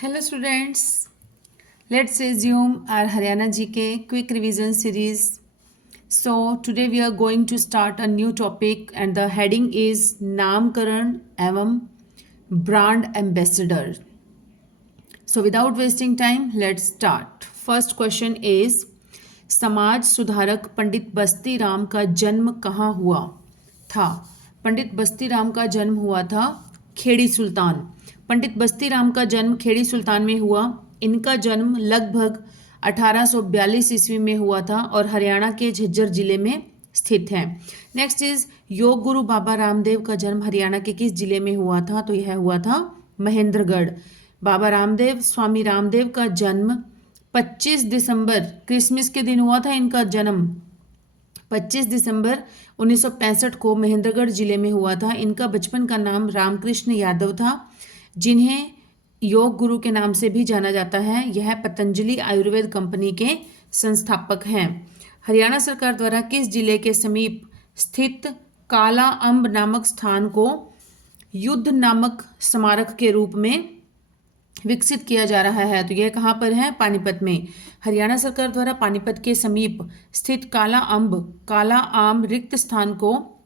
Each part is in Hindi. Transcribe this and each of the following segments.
Hello students, let's resume our Haryana GK quick revision series. So today we are going to start a new topic and the heading is Namkaran एवं Brand Ambassador. So without wasting time, let's start. First question is समाज सुधारक पंडित बस्ती राम का जन्म कहाँ हुआ था। पंडित बस्ती राम का जन्म हुआ था खेड़ी सुल्तान। पंडित बस्ती राम का जन्म खेड़ी सुल्तान में हुआ। इनका जन्म लगभग 1842 ईस्वी में हुआ था और हरियाणा के झज्जर जिले में स्थित है। नेक्स्ट इज योग गुरु बाबा रामदेव का जन्म हरियाणा के किस जिले में हुआ था, तो यह हुआ था महेंद्रगढ़। बाबा रामदेव स्वामी रामदेव का जन्म 25 दिसंबर क्रिसमस के दिन हुआ था। इनका जन्म 25 दिसंबर 1965 को महेंद्रगढ़ जिले में हुआ था। इनका बचपन का नाम रामकृष्ण यादव था, जिन्हें योग गुरु के नाम से भी जाना जाता है। यह पतंजलि आयुर्वेद कंपनी के संस्थापक हैं। हरियाणा सरकार द्वारा किस जिले के समीप स्थित काला अम्ब नामक स्थान को युद्ध नामक स्मारक के रूप में विकसित किया जा रहा है, तो यह कहाँ पर है, पानीपत में। हरियाणा सरकार द्वारा पानीपत के समीप स्थित काला आम रिक्त स्थान को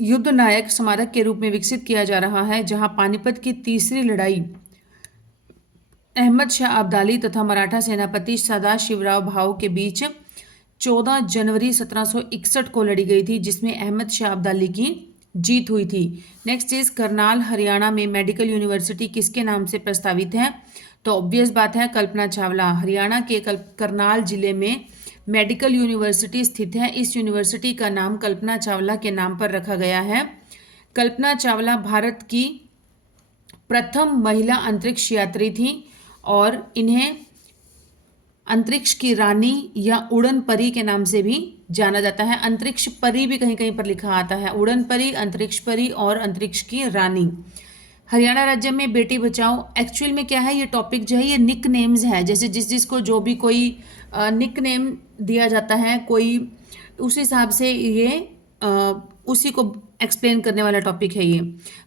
युद्ध नायक स्मारक के रूप में विकसित किया जा रहा है, जहां पानीपत की तीसरी लड़ाई अहमद शाह अब्दाली तथा मराठा सेनापति सदाशिवराव भाऊ के बीच 14 जनवरी 1761 को लड़ी गई थी, जिसमें अहमद शाह अब्दाली की जीत हुई थी। नेक्स्ट इज करनाल हरियाणा में मेडिकल यूनिवर्सिटी किसके नाम से प्रस्तावित है, तो ऑब्वियस बात है कल्पना चावला। हरियाणा के करनाल जिले में मेडिकल यूनिवर्सिटी स्थित है। इस यूनिवर्सिटी का नाम कल्पना चावला के नाम पर रखा गया है। कल्पना चावला भारत की प्रथम महिला अंतरिक्ष यात्री थी और इन्हें अंतरिक्ष की रानी या उड़न परी के नाम से भी जाना जाता है। अंतरिक्ष परी भी कहीं कहीं पर लिखा आता है, उड़न परी, अंतरिक्ष परी और अंतरिक्ष की रानी। हरियाणा राज्य में बेटी बचाओ एक्चुअल में क्या है, ये टॉपिक जो है ये निक नेम्स है। जैसे जिसको जो भी कोई निक नेम दिया जाता है कोई, उस हिसाब से ये उसी को एक्सप्लेन करने वाला टॉपिक है ये।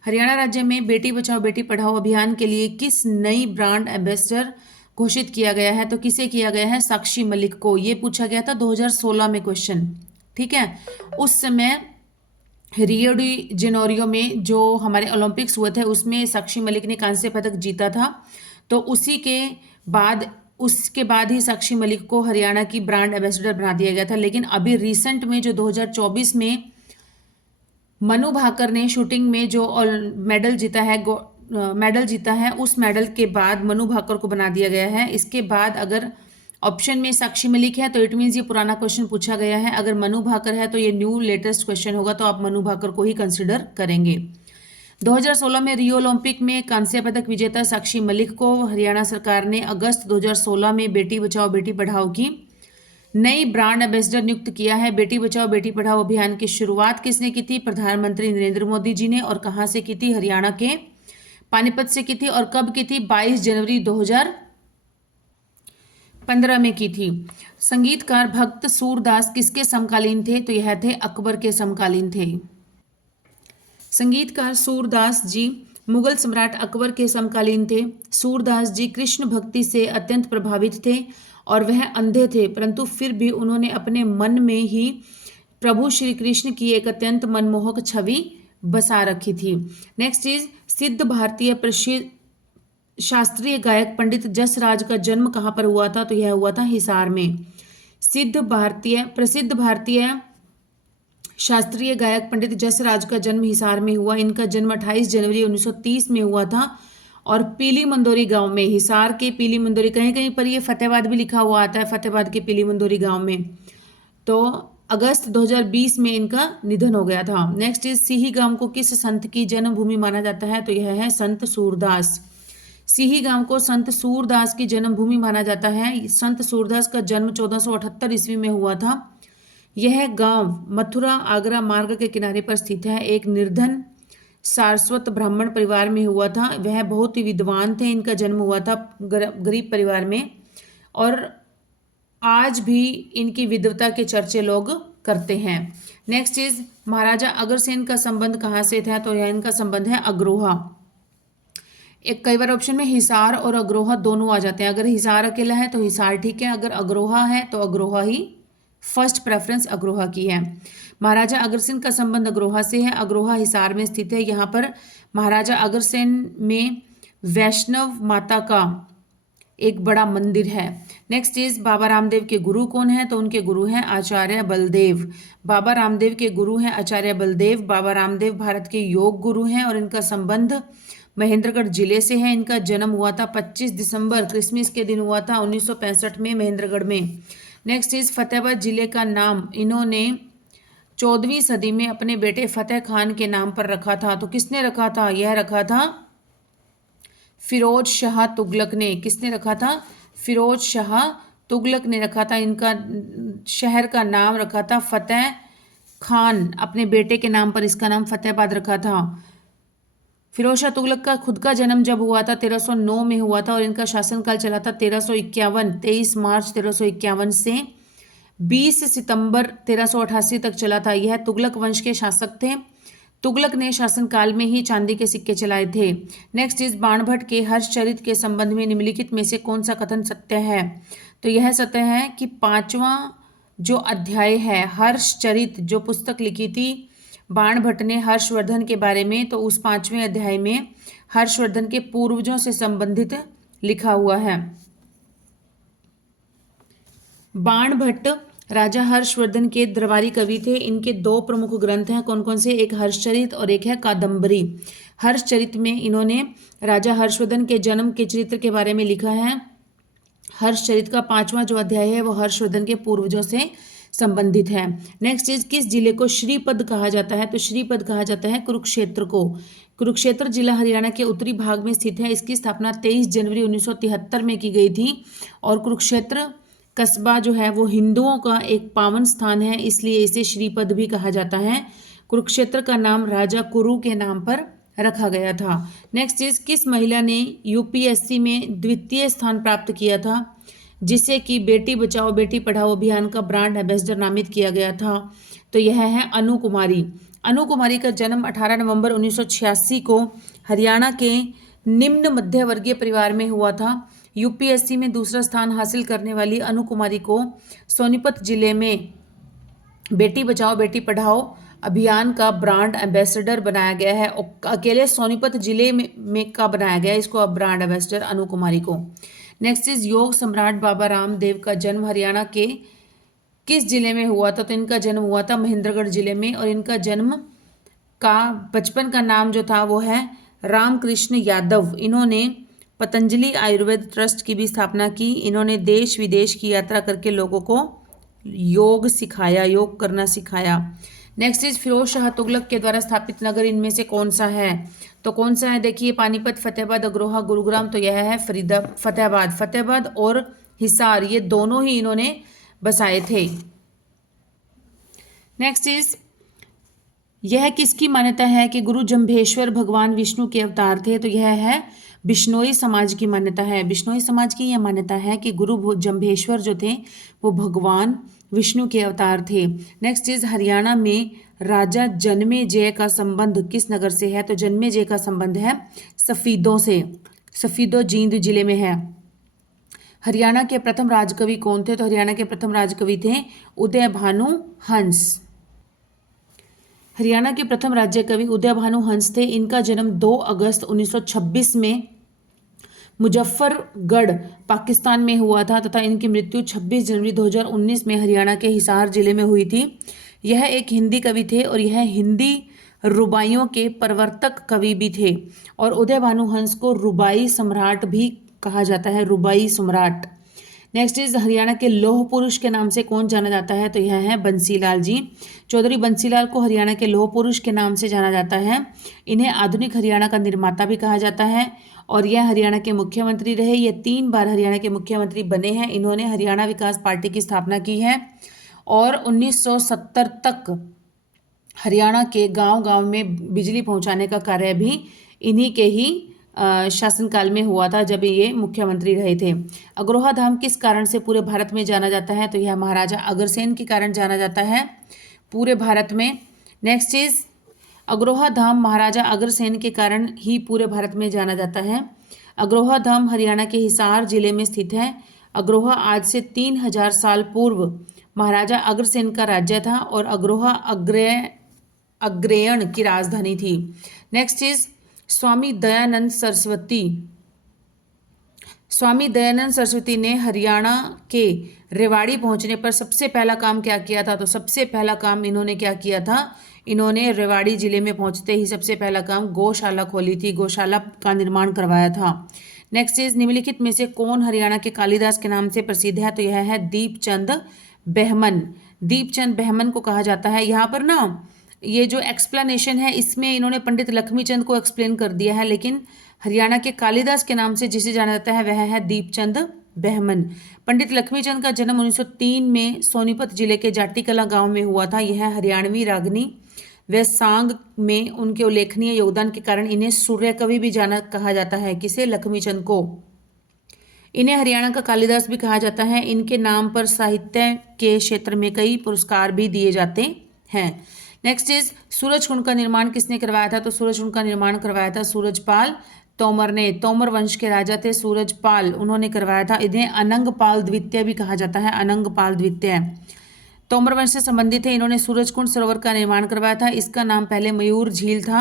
हरियाणा राज्य में बेटी बचाओ बेटी पढ़ाओ अभियान के लिए किस नई ब्रांड एम्बेसडर घोषित किया गया है, तो किसे किया गया है, साक्षी मलिक को। ये पूछा गया था 2016 में क्वेश्चन, ठीक है। उस समय रियो डी जेनेरियो में जो हमारे ओलंपिक्स हुए थे उसमें साक्षी मलिक ने कांस्य पदक जीता था, तो उसके बाद ही साक्षी मलिक को हरियाणा की ब्रांड एम्बेसडर बना दिया गया था। लेकिन अभी रिसेंट में जो 2024 में मनु भाकर ने शूटिंग में जो मेडल जीता है उस मेडल के बाद मनु भाकर को बना दिया गया है। इसके बाद अगर ऑप्शन में साक्षी मलिक है तो इट मीन्स ये पुराना क्वेश्चन पूछा गया है, अगर मनु भाकर है तो ये न्यू लेटेस्ट क्वेश्चन होगा, तो आप मनु भाकर को ही कंसिडर करेंगे। 2016 में रियो ओलंपिक में कांस्य पदक विजेता साक्षी मलिक को हरियाणा सरकार ने अगस्त 2016 में बेटी बचाओ बेटी पढ़ाओ की नई ब्रांड एम्बेसडर नियुक्त किया है। बेटी बचाओ बेटी पढ़ाओ अभियान की शुरुआत किसने की थी, प्रधानमंत्री नरेंद्र मोदी जी ने। और कहाँ से की थी, हरियाणा के पानीपत से की थी। और कब की थी, 22 जनवरी 2015 में की थी। संगीतकार भक्त सूरदास किसके समकालीन थे, तो यह थे अकबर के समकालीन थे। संगीतकार सूरदास जी मुगल सम्राट अकबर के समकालीन थे। सूरदास जी कृष्ण भक्ति से अत्यंत प्रभावित थे और वह अंधे थे, परंतु फिर भी उन्होंने अपने मन में ही प्रभु श्री कृष्ण की एक अत्यंत मनमोहक छवि बसा रखी थी। नेक्स्ट इज सिद्ध भारतीय प्रसिद्ध शास्त्रीय गायक पंडित जसराज का जन्म कहाँ पर हुआ था, तो यह हुआ था हिसार में। प्रसिद्ध भारतीय शास्त्रीय गायक पंडित जसराज का जन्म हिसार में हुआ। इनका जन्म 28 जनवरी 1930 में हुआ था और पीली मंदोरी गांव में, हिसार के पीली मंदोरी, कहीं कहीं पर ये फतेहाबाद भी लिखा हुआ आता है, फतेहाबाद के पीली मंदोरी गांव में। तो अगस्त 2020 में इनका निधन हो गया था। नेक्स्ट इज सिही गांव को किस संत की जन्मभूमि माना जाता है, तो यह है संत सूरदास। सिही गांव को संत सूरदास की जन्मभूमि माना जाता है। संत सूरदास का जन्म 1478 ईस्वी में हुआ था। यह गांव मथुरा आगरा मार्ग के किनारे पर स्थित है। एक निर्धन सारस्वत ब्राह्मण परिवार में हुआ था। वह बहुत ही विद्वान थे। इनका जन्म हुआ था गरीब परिवार में और आज भी इनकी विद्वता के चर्चे लोग करते हैं। नेक्स्ट इज महाराजा अग्रसेन का संबंध कहाँ से था, तो यह इनका संबंध है अग्रोहा। एक कई बार ऑप्शन में हिसार और अग्रोहा दोनों आ जाते हैं। अगर हिसार अकेला है तो हिसार ठीक है, अगर अग्रोहा है तो अग्रोहा ही, फर्स्ट प्रेफरेंस अग्रोहा की है। महाराजा अग्रसेन का संबंध अग्रोहा से है। अग्रोहा हिसार में स्थित है। यहाँ पर महाराजा अग्रसेन में वैष्णव माता का एक बड़ा मंदिर है। नेक्स्ट इज बाबा रामदेव के गुरु कौन है? तो उनके गुरु हैं आचार्य बलदेव। बाबा रामदेव के गुरु हैं आचार्य बलदेव। बाबा रामदेव भारत के योग गुरु हैं और इनका संबंध महेंद्रगढ़ जिले से है। इनका जन्म हुआ था 25 दिसंबर क्रिसमस के दिन हुआ था 1965 में महेंद्रगढ़ में। नेक्स्ट इज फतेहाबाद जिले का नाम इन्होंने 14वीं सदी में अपने बेटे फतेह खान के नाम पर रखा था। तो किसने रखा था? यह रखा था फिरोज शाह तुगलक ने। किसने रखा था? फिरोज शाह तुगलक ने रखा था। इनका शहर का नाम रखा था फतेह खान, अपने बेटे के नाम पर इसका नाम फतेहाबाद रखा था। फिरोज शाह तुगलक का खुद का जन्म जब हुआ था 1309 में हुआ था और इनका शासनकाल चला था 1351, 23 मार्च 1351 से 20 सितंबर 1388 तक चला था। यह तुगलक वंश के शासक थे। तुगलक ने शासनकाल में ही चांदी के सिक्के चलाए थे। नेक्स्ट इज बाणभट्ट के हर्षचरित के संबंध में निम्नलिखित में से कौन सा कथन सत्य है? तो यह सत्य है कि 5वां जो अध्याय है हर्षचरित, जो पुस्तक लिखी थी बाणभट्ट ने हर्षवर्धन के बारे में, तो उस 5वें अध्याय में हर्षवर्धन के पूर्वजों से संबंधित लिखा हुआ है। बाणभट्ट राजा हर्षवर्धन के दरबारी कवि थे। इनके 2 प्रमुख ग्रंथ हैं। कौन कौन से? एक हर्षचरित और एक है कादंबरी। हर्षचरित में इन्होंने राजा हर्षवर्धन के जन्म के चरित्र के बारे में लिखा है। हर्षचरित का 5वां जो अध्याय है वो हर्षवर्धन के पूर्वजों से संबंधित है। नेक्स्ट चीज, किस जिले को श्रीपद कहा जाता है? तो श्रीपद कहा जाता है कुरुक्षेत्र को। कुरुक्षेत्र जिला हरियाणा के उत्तरी भाग में स्थित है। इसकी स्थापना 23 जनवरी 1973 में की गई थी और कुरुक्षेत्र कस्बा जो है वो हिंदुओं का एक पावन स्थान है, इसलिए इसे श्रीपद भी कहा जाता है। कुरुक्षेत्र का नाम राजा कुरु के नाम पर रखा गया था। नेक्स्ट चीज, किस महिला ने यूपीएससी में द्वितीय स्थान प्राप्त किया था, जिसे कि बेटी बचाओ बेटी पढ़ाओ अभियान का ब्रांड एम्बेसडर नामित किया गया था? तो यह है अनु कुमारी। अनु कुमारी का जन्म 18 नवंबर 1986 को हरियाणा के निम्न मध्य वर्गीय परिवार में हुआ था। यूपीएससी में दूसरा स्थान हासिल करने वाली अनु कुमारी को सोनीपत जिले में बेटी बचाओ बेटी पढ़ाओ अभियान का ब्रांड एम्बेसडर बनाया गया है। अकेले सोनीपत जिले में का बनाया गया है इसको ब्रांड एम्बेसडर अनु कुमारी को। नेक्स्ट इज, योग सम्राट बाबा रामदेव का जन्म हरियाणा के किस जिले में हुआ था? तो इनका जन्म हुआ था महेंद्रगढ़ जिले में और इनका जन्म का बचपन का नाम जो था वो है रामकृष्ण यादव। इन्होंने पतंजलि आयुर्वेद ट्रस्ट की भी स्थापना की। इन्होंने देश विदेश की यात्रा करके लोगों को योग सिखाया, योग करना सिखाया। नेक्स्ट इज, फिरोज शाह तुगलक के द्वारा स्थापित नगर इनमें से कौन सा है? तो कौन सा है? देखिए, पानीपत, फतेहाबाद, अग्रोहा, गुरुग्राम। तो यह है फतेहाबाद। फतेहाबाद और हिसार ये दोनों ही इन्होंने बसाए थे। नेक्स्ट इज, यह किसकी मान्यता है कि गुरु जम्भेश्वर भगवान विष्णु के अवतार थे? तो यह है बिश्नोई समाज की मान्यता है। बिश्नोई समाज की यह मान्यता है कि गुरु जम्भेश्वर जो थे वो भगवान विष्णु के अवतार थे। नेक्स्ट इज, हरियाणा में राजा जन्मेजय का संबंध किस नगर से है? तो जन्मेजय का संबंध है सफीदों से। सफीदों जींद जिले में है। हरियाणा के प्रथम राजकवि कौन थे? तो हरियाणा के प्रथम राजकवि थे उदय भानु हंस। हरियाणा के प्रथम राज्य कवि उदय भानु हंस थे। इनका जन्म 2 अगस्त 1926 में मुजफ्फरगढ़ पाकिस्तान में हुआ था तथा इनकी मृत्यु 26 जनवरी 2019 में हरियाणा के हिसार जिले में हुई थी। यह एक हिंदी कवि थे और यह हिंदी रुबाइयों के प्रवर्तक कवि भी थे और उदय भानु हंस को रुबाई सम्राट भी कहा जाता है, रुबाई सम्राट। नेक्स्ट इज, हरियाणा के लौह पुरुष के नाम से कौन जाना जाता है? तो यह है बंसीलाल जी। चौधरी बंसीलाल को हरियाणा के लौह पुरुष के नाम से जाना जाता है। इन्हें आधुनिक हरियाणा का निर्माता भी कहा जाता है और यह हरियाणा के मुख्यमंत्री रहे। ये 3 बार हरियाणा के मुख्यमंत्री बने हैं। इन्होंने हरियाणा विकास पार्टी की स्थापना की है और 1970 तक हरियाणा के गांव-गांव में बिजली पहुंचाने का कार्य भी इन्हीं के ही शासनकाल में हुआ था जब ये मुख्यमंत्री रहे थे। अग्रोहा धाम किस कारण से पूरे भारत में जाना जाता है? तो यह महाराजा अग्रसेन के कारण जाना जाता है पूरे भारत में। नेक्स्ट इज, अग्रोहा धाम महाराजा अग्रसेन के कारण ही पूरे भारत में जाना जाता है। अग्रोहा धाम हरियाणा के हिसार जिले में स्थित है। अग्रोहा आज से 3000 साल पूर्व महाराजा अग्रसेन का राज्य था और अग्रोहा अग्रयण की राजधानी थी। Next is Swami Dayanand Saraswati. स्वामी दयानंद सरस्वती ने हरियाणा के रेवाड़ी पहुंचने पर सबसे पहला काम क्या किया था? तो सबसे पहला काम इन्होंने क्या किया था? इन्होंने रेवाड़ी जिले में पहुंचते ही सबसे पहला काम गौशाला खोली थी, गौशाला का निर्माण करवाया था। नेक्स्ट इज निम्नलिखित में से कौन हरियाणा के कालिदास के नाम से प्रसिद्ध है? तो यह है दीपचंद बेहमन। दीपचंद बेहमन को कहा जाता है। यहाँ पर ना ये जो एक्सप्लेनेशन है इसमें इन्होंने पंडित लक्ष्मीचंद को एक्सप्लेन कर दिया है, लेकिन हरियाणा के कालिदास के नाम से जिसे जाना जाता है वह है दीपचंद बेहमन। पंडित लक्ष्मीचंद का जन्म 1903 में सोनीपत जिले के जाटीकला गांव में हुआ था। यह हरियाणवी रागनी व सांग में उनके उल्लेखनीय योगदान के कारण इन्हें सूर्य कवि भी जाना कहा जाता है। किसे? लक्ष्मीचंद को। इन्हें हरियाणा का कालिदास भी कहा जाता है। इनके नाम पर साहित्य के क्षेत्र में कई पुरस्कार भी दिए जाते हैं। नेक्स्ट इज सूरजकुंड का निर्माण किसने करवाया था? तो सूरजकुंड का निर्माण करवाया था सूरजपाल तोमर ने। तोमर वंश के राजा थे सूरजपाल, उन्होंने करवाया था। इन्हें अनंगपाल द्वितीय भी कहा जाता है, अनंगपाल द्वितीय। तोमर वंश से संबंधित है। इन्होंने सूरजकुंड सरोवर का निर्माण करवाया था। इसका नाम पहले मयूर झील था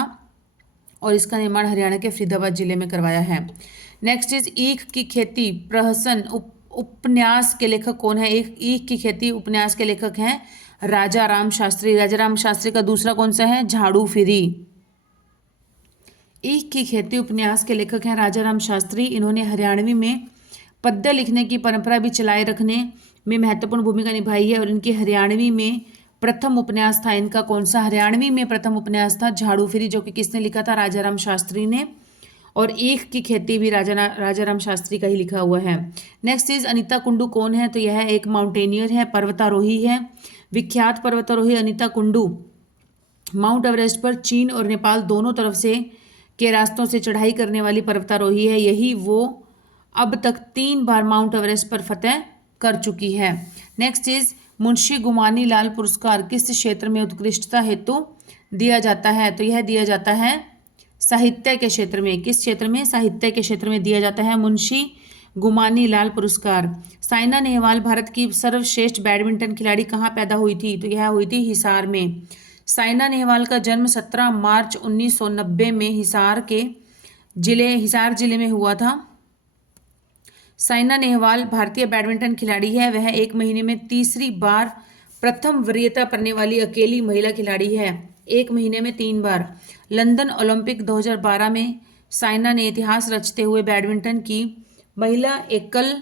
और इसका निर्माण हरियाणा के फरीदाबाद जिले में करवाया है। नेक्स्ट इज ईख की खेती प्रहसन उपन्यास के लेखक कौन है? ईख की खेती उपन्यास के लेखक हैं राजा राम शास्त्री। राजा राम शास्त्री का दूसरा कौन सा है? झाड़ू फिरी। ईख की खेती उपन्यास के लेखक हैं राजा राम शास्त्री। इन्होंने हरियाणवी में पद्य लिखने की परंपरा भी चलाए रखने में महत्वपूर्ण भूमिका निभाई है और इनकी हरियाणवी में प्रथम उपन्यास था। इनका कौन सा हरियाणवी में प्रथम उपन्यास था? झाड़ू फिरी, जो कि किसने लिखा था? राजा राम शास्त्री ने। और ईख की खेती भी राजा राम शास्त्री का ही लिखा हुआ है। नेक्स्ट इज अनीता कुंडू कौन है? तो यह एक माउंटेनियर है, पर्वतारोही है। विख्यात पर्वतारोही अनीता कुंडू माउंट एवरेस्ट पर चीन और नेपाल दोनों तरफ से के रास्तों से चढ़ाई करने वाली पर्वतारोही है। यही वो अब तक 3 बार माउंट एवरेस्ट पर फतेह कर चुकी है। नेक्स्ट इज मुंशी गुमानी लाल पुरस्कार किस क्षेत्र में उत्कृष्टता हेतु दिया जाता है? तो यह दिया जाता है साहित्य के क्षेत्र में। किस क्षेत्र में? साहित्य के क्षेत्र में दिया जाता है मुंशी गुमानी लाल पुरस्कार। साइना नेहवाल भारत की सर्वश्रेष्ठ बैडमिंटन खिलाड़ी कहाँ पैदा हुई थी? तो यह हुई थी हिसार में। साइना नेहवाल का जन्म 17 मार्च 1990 में हिसार जिले में हुआ था। साइना नेहवाल भारतीय बैडमिंटन खिलाड़ी है। वह एक महीने में तीसरी बार प्रथम वरीयता पाने वाली अकेली महिला खिलाड़ी है। एक महीने में 3 बार। लंदन ओलंपिक 2012 में साइना ने इतिहास रचते हुए बैडमिंटन की महिला एकल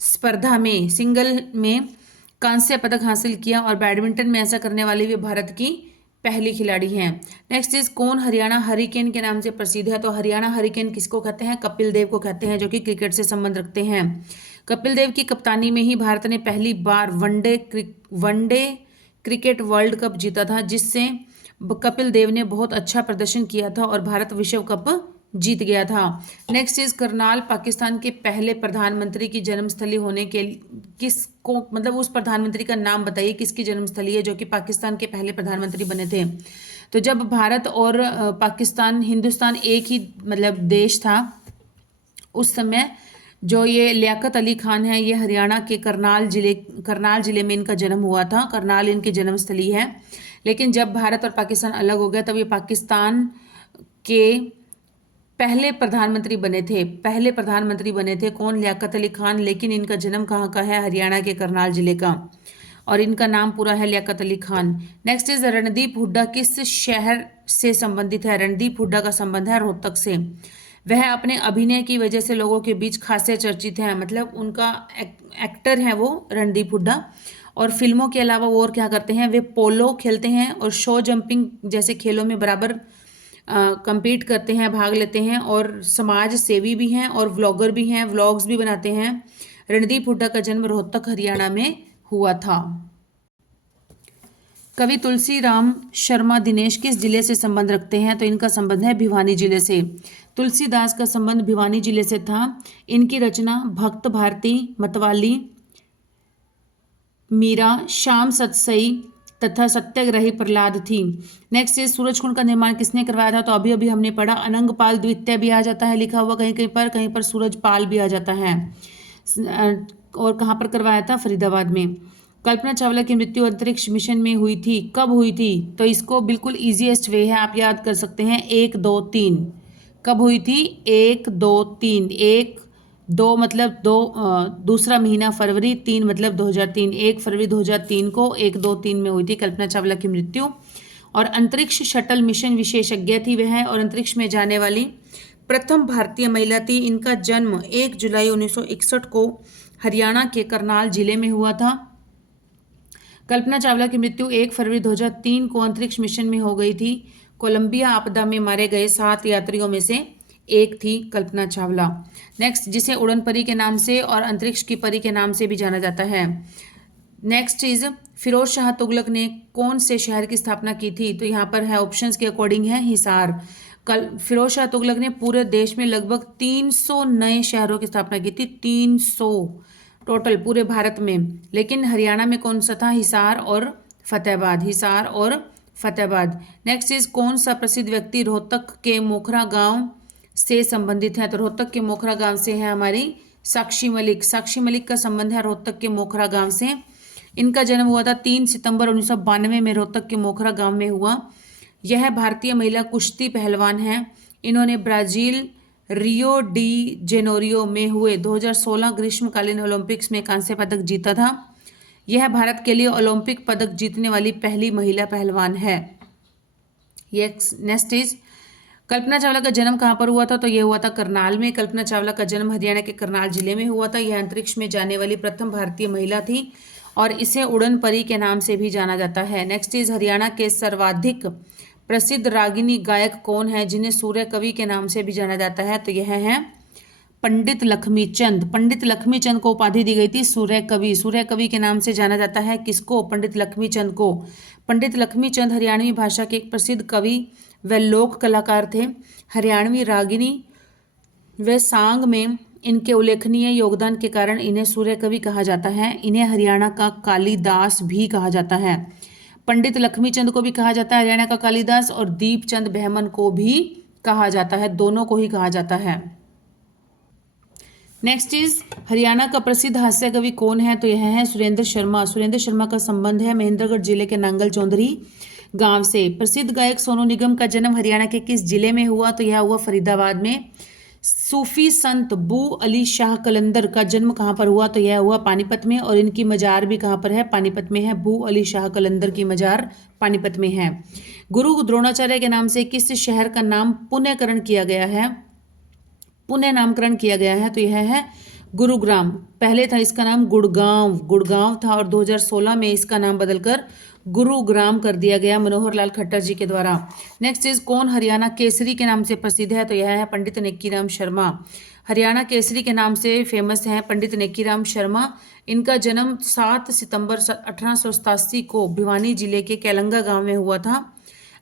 स्पर्धा में सिंगल में कांस्य पदक हासिल किया और बैडमिंटन में ऐसा करने वाली वे भारत की पहली खिलाड़ी हैं। नेक्स्ट इज कौन हरियाणा हरिकेन के नाम से प्रसिद्ध है? तो हरियाणा हरिकेन किसको कहते हैं? कपिल देव को कहते हैं, जो कि क्रिकेट से संबंध रखते हैं। कपिल देव की कप्तानी में ही भारत ने पहली बार वनडे क्रिकेट वर्ल्ड कप जीता था, जिससे कपिल देव ने बहुत अच्छा प्रदर्शन किया था और भारत विश्व कप जीत गया था। नेक्स्ट इज करनाल पाकिस्तान के पहले प्रधानमंत्री की जन्मस्थली होने के किसको, मतलब उस प्रधानमंत्री का नाम बताइए किसकी जन्मस्थली है जो कि पाकिस्तान के पहले प्रधानमंत्री बने थे? तो जब भारत और पाकिस्तान हिंदुस्तान एक ही मतलब देश था, उस समय जो ये लियाकत अली खान है, ये हरियाणा के करनाल जिले में इनका जन्म हुआ था। करनाल इनकी जन्मस्थली है। लेकिन जब भारत और पाकिस्तान अलग हो गया तब ये पाकिस्तान के पहले प्रधानमंत्री बने थे। कौन? लियाकत अली खान। लेकिन इनका जन्म कहाँ का है? हरियाणा के करनाल जिले का, और इनका नाम पूरा है लियाकत अली खान। नेक्स्ट इज रणदीप हुड्डा किस शहर से संबंधित है? रणदीप हुड्डा का संबंध है रोहतक से। वह अपने अभिनय की वजह से लोगों के बीच खासे चर्चित हैं, मतलब उनका एक्टर है वो रणदीप हुड्डा। और फिल्मों के अलावा वो और क्या करते हैं? वे पोलो खेलते हैं और शो जंपिंग जैसे खेलों में बराबर compete करते हैं, भाग लेते हैं, और समाज सेवी भी हैं और व्लॉगर भी हैं, व्लॉग्स भी बनाते हैं। रणदीप हुड्डा का जन्म रोहतक हरियाणा में हुआ था। कवि तुलसी राम शर्मा दिनेश किस जिले से संबंध रखते हैं? तो इनका संबंध है भिवानी जिले से। तुलसीदास का संबंध भिवानी जिले से था। इनकी रचना भक्त भारती, मतवाली, मीरा, श्याम सतसई तथा सत्याग्रही प्रहलाद थी। नेक्स्ट इज सूरजकुंड का निर्माण किसने करवाया था? तो अभी अभी हमने पढ़ा, अनंगपाल द्वितीय भी आ जाता है लिखा हुआ कहीं कहीं पर सूरजपाल भी आ जाता है। और कहाँ पर करवाया था? फरीदाबाद में। कल्पना चावला की मृत्यु अंतरिक्ष मिशन में हुई थी, कब हुई थी? तो इसको बिल्कुल इजीएस्ट वे है, आप याद कर सकते हैं, 1-2-3। कब हुई थी? 1-2-3। 1-2 मतलब दूसरा महीना फरवरी, 3 मतलब 2003। 1 फरवरी 2003 को 1-2-3 में हुई थी कल्पना चावला की मृत्यु। और अंतरिक्ष शटल मिशन विशेषज्ञ थी वह, और अंतरिक्ष में जाने वाली प्रथम भारतीय महिला थी। इनका जन्म 1 जुलाई 1961 को हरियाणा के करनाल जिले में हुआ था। कल्पना चावला की मृत्यु 1 फरवरी 2003 को अंतरिक्ष मिशन में हो गई थी। कोलंबिया आपदा में मारे गए 7 यात्रियों में से एक थी कल्पना चावला। नेक्स्ट, जिसे उड़न परी के नाम से और अंतरिक्ष की परी के नाम से भी जाना जाता है। नेक्स्ट इज फिरोज शाह तुगलक ने कौन से शहर की स्थापना की थी? तो यहाँ पर है ऑप्शंस के अकॉर्डिंग है हिसार। कल फिरोज शाह तुगलक ने पूरे देश में लगभग 300 नए शहरों की स्थापना की थी, 300 टोटल पूरे भारत में। लेकिन हरियाणा में कौन सा था? हिसार और फतेहाबाद, हिसार और फतेहाबाद। नेक्स्ट इज कौन सा प्रसिद्ध व्यक्ति रोहतक के मोखरा गांव से संबंधित है? तो रोहतक के मोखरा गांव से है हमारी साक्षी मलिक। साक्षी मलिक का संबंध है रोहतक के मोखरा गांव से। इनका जन्म हुआ था 3 सितंबर 1992 में रोहतक के मोखरा गांव में हुआ। यह भारतीय महिला कुश्ती पहलवान है। इन्होंने ब्राजील रियो डी जेनेरियो में हुए 2016 ग्रीष्मकालीन ओलंपिक्स में कांस्य पदक जीता था। यह भारत के लिए ओलंपिक पदक जीतने वाली पहली महिला पहलवान है। नेक्स्ट इज कल्पना चावला का जन्म कहाँ पर हुआ था? तो यह हुआ था करनाल में। कल्पना चावला का जन्म हरियाणा के करनाल जिले में हुआ था। यह अंतरिक्ष में जाने वाली प्रथम भारतीय महिला थी और इसे उड़न परी के नाम से भी जाना जाता है। नेक्स्ट इज हरियाणा के सर्वाधिक प्रसिद्ध रागिनी गायक कौन है जिन्हें सूर्य कवि के नाम से भी जाना जाता है? तो यह है पंडित लक्ष्मीचंद। पंडित लक्ष्मीचंद को उपाधि दी गई थी सूर्य कवि। सूर्य कवि के नाम से जाना जाता है किसको? पंडित लक्ष्मीचंद को। पंडित लक्ष्मीचंद हरियाणवी भाषा के एक प्रसिद्ध कवि व लोक कलाकार थे। हरियाणवी रागिनी व सांग में इनके उल्लेखनीय योगदान के कारण इन्हें सूर्य कवि कहा जाता है। इन्हें हरियाणा का कालिदास भी कहा जाता है। पंडित लक्ष्मीचंद को भी कहा जाता है हरियाणा का कालिदास, और दीपचंद बहमन को भी कहा जाता है, दोनों को ही कहा जाता है। नेक्स्ट इज हरियाणा का प्रसिद्ध हास्य कवि कौन है? तो यह है सुरेंद्र शर्मा। सुरेंद्र शर्मा का संबंध है महेंद्रगढ़ जिले के नांगल चौधरी गांव से। प्रसिद्ध गायक सोनू निगम का जन्म हरियाणा के किस जिले में हुआ? तो यह हुआ फरीदाबाद में। सूफी संत बू अली शाह कलंदर का जन्म कहाँ पर हुआ? तो यह हुआ पानीपत में, और इनकी मजार भी कहाँ पर है? पानीपत में है। बू अली शाह कलंदर की मजार पानीपत में है। गुरु द्रोणाचार्य के नाम से किस शहर का नाम पुनःकरण किया गया है? पुनः नामकरण किया गया है, तो यह है गुरुग्राम। पहले था इसका नाम गुड़गांव, गुड़गांव था, और 2016 में इसका नाम बदलकर गुरुग्राम कर दिया गया मनोहर लाल खट्टर जी के द्वारा। नेक्स्ट इज कौन हरियाणा केसरी के नाम से प्रसिद्ध है? तो यह है पंडित नेक्कीराम शर्मा। हरियाणा केसरी के नाम से फेमस हैं पंडित नेक्कीराम शर्मा। इनका जन्म 7 सितंबर 1887 को भिवानी जिले के कैलंगा गांव में हुआ था।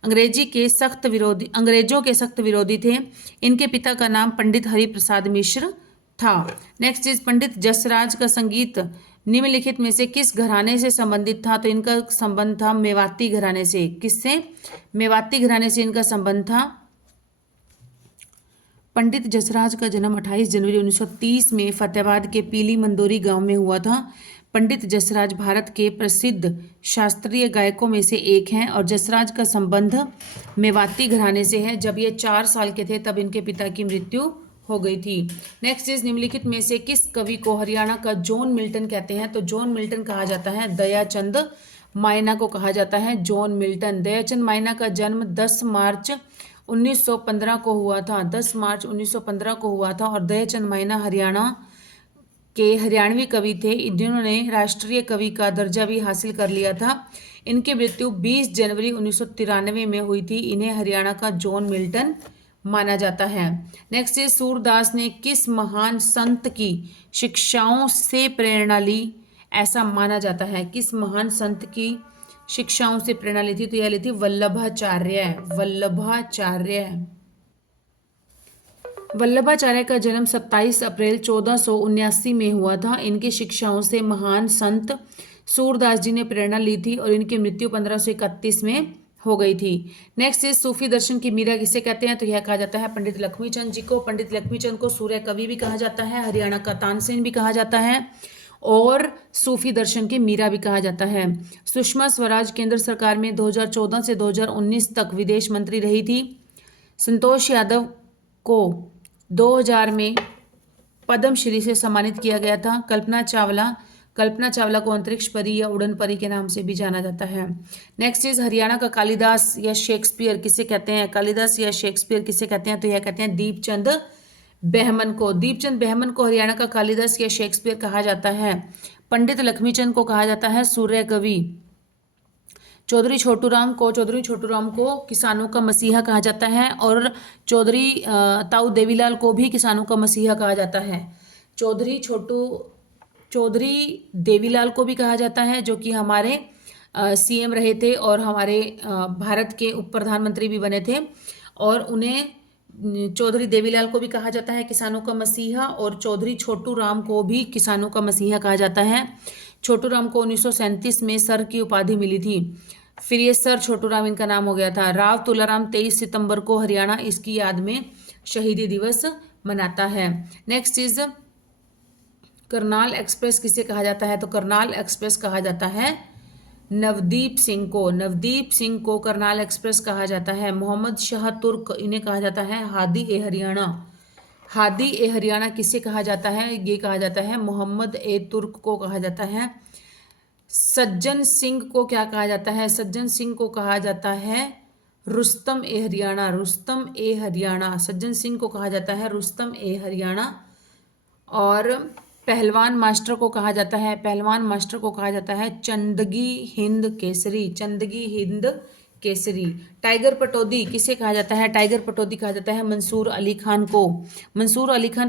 अंग्रेजों के सख्त विरोधी थे। इनके पिता का नाम पंडित हरिप्रसाद मिश्र था। नेक्स्ट इज पंडित जसराज का संगीत निम्नलिखित में से किस घराने से संबंधित था? तो इनका संबंध था मेवाती घराने से। किससे? मेवाती घराने से इनका संबंध था। पंडित जसराज का जन्म 28 जनवरी 1930 में फतेहाबाद के पीली मंदोरी गांव में हुआ था। पंडित जसराज भारत के प्रसिद्ध शास्त्रीय गायकों में से एक हैं, और जसराज का संबंध मेवाती घराने से है। जब ये 4 साल के थे तब इनके पिता की मृत्यु हो गई थी। नेक्स्ट इज निम्नलिखित में से किस कवि को हरियाणा का जॉन मिल्टन कहते हैं? तो जॉन मिल्टन कहा जाता है दयाचंद मायना को कहा जाता है जॉन मिल्टन। दयाचंद मायना का जन्म 10 मार्च 1915 को हुआ था। 10 मार्च 1915 को हुआ था, और दयाचंद मायना हरियाणा के हरियाणवी कवि थे। इन्होंने राष्ट्रीय कवि का दर्जा भी हासिल कर लिया था। इनकी मृत्यु 20 जनवरी 1993 में हुई थी। इन्हें हरियाणा का जॉन मिल्टन माना जाता है। नेक्स्ट इज सूरदास ने किस महान संत की शिक्षाओं से प्रेरणा ली? ऐसा माना जाता है। किस महान संत की शिक्षाओं से प्रेरणा ली थी? तो यह ली थी वल्लभाचार्य। वल्लभाचार्य। वल्लभाचार्य का जन्म 27 अप्रैल 1479 में हुआ था। इनकी शिक्षाओं से महान संत सूरदास जी ने प्रेरणा ली थी और इनकी मृत्यु 1531 में हो गई थी। नेक्स्ट इज सूफी दर्शन की मीरा किसे कहते हैं, तो यह कहा जाता है पंडित लक्ष्मीचंद जी को। पंडित लक्ष्मीचंद को सूर्य कवि भी कहा जाता है, हरियाणा का तानसेन भी कहा जाता है और सूफी दर्शन की मीरा भी कहा जाता है। सुषमा स्वराज केंद्र सरकार में 2014 से 2019 तक विदेश मंत्री रही थी। संतोष यादव को 2000 में पद्मश्री से सम्मानित किया गया था। कल्पना चावला को अंतरिक्ष परी या उड़न परी के नाम से भी जाना जाता है। नेक्स्ट इज हरियाणा का कालिदास या शेक्सपियर किसे कहते हैं, कालिदास या शेक्सपियर किसे कहते हैं, तो यह कहते हैं दीपचंद बहमन को। दीपचंद बहमन को हरियाणा का कालिदास या शेक्सपियर कहा जाता है। पंडित लक्ष्मीचंद को कहा जाता है सूर्य कवि। चौधरी छोटूराम को किसानों का मसीहा कहा जाता है और चौधरी ताऊ देवीलाल को भी किसानों का मसीहा कहा जाता है। चौधरी देवीलाल को भी कहा जाता है जो कि हमारे सीएम रहे थे और हमारे भारत के उप प्रधानमंत्री भी बने थे, और उन्हें चौधरी देवीलाल को भी कहा जाता है किसानों का मसीहा, और चौधरी छोटू राम को भी किसानों का मसीहा कहा जाता है। छोटू राम को 1937 में सर की उपाधि मिली थी, फिर ये सर छोटू राम इनका नाम हो गया था। राव तुलाराम 23 सितंबर को हरियाणा इसकी याद में शहीदी दिवस मनाता है। नेक्स्ट इज करनाल एक्सप्रेस किसे कहा जाता है, तो करनाल एक्सप्रेस कहा जाता है नवदीप सिंह को करनाल एक्सप्रेस कहा जाता है। मोहम्मद शाह तुर्क इन्हें कहा जाता है हादी ए हरियाणा किसे कहा जाता है, ये कहा जाता है मोहम्मद ए तुर्क को कहा जाता है। सज्जन सिंह को क्या कहा जाता है, सज्जन सिंह को कहा जाता है रुस्तम ए हरियाणा। सज्जन सिंह को कहा जाता है रुस्तम ए हरियाणा। और पहलवान मास्टर को कहा जाता है चंदगी हिंद केसरी। टाइगर पटौदी किसे कहा जाता है, टाइगर पटौदी कहा जाता है मंसूर अली खान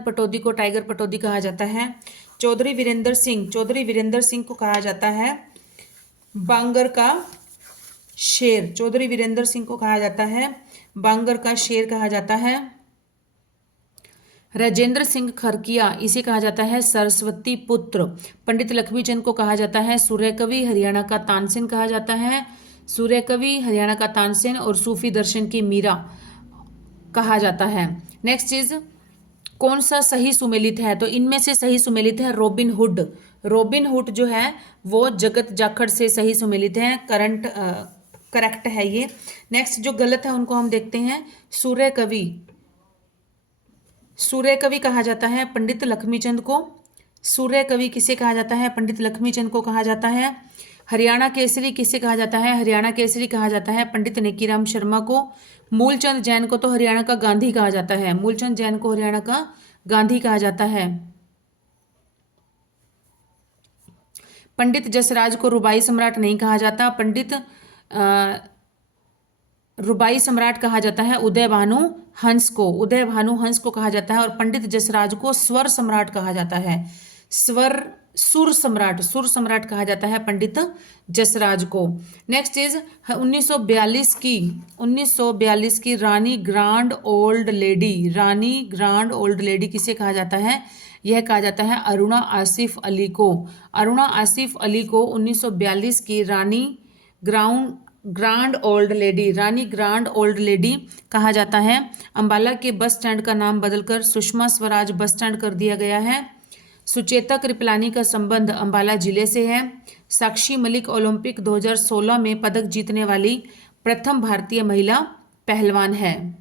पटौदी को टाइगर पटौदी कहा जाता है। चौधरी वीरेंद्र सिंह को कहा जाता है बांगर का शेर। बांगर का शेर कहा जाता है। राजेंद्र सिंह खरकिया इसे कहा जाता है सरस्वती पुत्र। पंडित लक्ष्मीचंद को कहा जाता है सूर्य कवि, हरियाणा का तानसेन कहा जाता है और सूफी दर्शन की मीरा कहा जाता है। नेक्स्ट इज कौन सा सही सुमेलित है, तो इनमें से सही सुमेलित है रॉबिन हुड जो है वो जगत जाखड़ से सही सुमेलित है, करेक्ट है ये। नेक्स्ट जो गलत है उनको हम देखते हैं। सूर्य कवि कहा जाता है पंडित लक्ष्मीचंद को। सूर्य कवि किसे कहा जाता है, पंडित लक्ष्मीचंद को कहा जाता है। हरियाणा केसरी किसे कहा जाता है, हरियाणा केसरी कहा जाता है पंडित नेकीराम शर्मा को। मूलचंद जैन को तो हरियाणा का गांधी कहा जाता है। पंडित जसराज को रुबाई सम्राट नहीं कहा जाता, पंडित रुबाई सम्राट कहा जाता है उदय भानु हंस को कहा जाता है। और पंडित जसराज को स्वर सम्राट कहा जाता है, सुर सम्राट कहा जाता है पंडित जसराज को। नेक्स्ट इज 1942 की रानी ग्रांड ओल्ड लेडी किसे कहा जाता है, यह कहा जाता है अरुणा आसिफ अली को 1942 की रानी ग्रांड ओल्ड लेडी कहा जाता है। अंबाला के बस स्टैंड का नाम बदलकर सुषमा स्वराज बस स्टैंड कर दिया गया है। सुचेता कृपलानी का संबंध अंबाला जिले से है। साक्षी मलिक ओलंपिक 2016 में पदक जीतने वाली प्रथम भारतीय महिला पहलवान है।